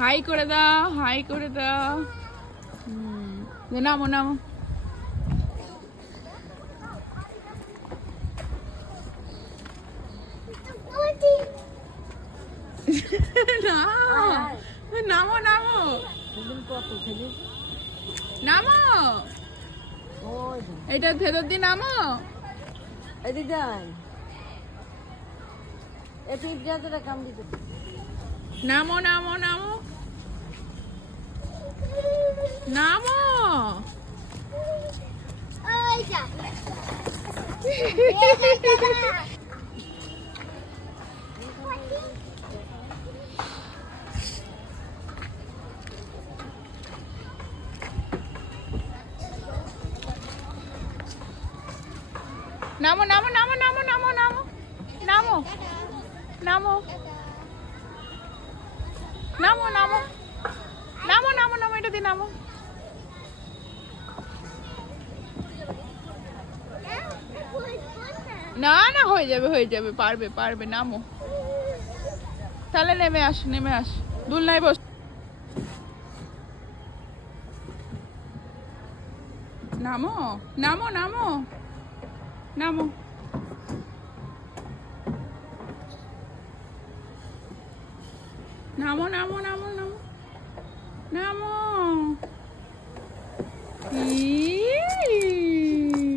High করে দাও, high করে দাও। নামো নামো। নামো নামো নামো। এটা ভেতর দিয়ে নামো। এদিক যাই একটু ইজ্জাতটা কাম দিতে। নামো নামো নামো নামো। নামো নামো নামো নামো নামো নামো নামো নামো নামো নামো নামো নামো নামো। এটা দিয়ে নামো। না না হয়ে যাবে হয়ে যাবে, পারবে পারবে। নামো তাহলে, নেমে আস নেমে আস। দুলনায় বস। নামো নামো নামো নামো। নামো নামো নামো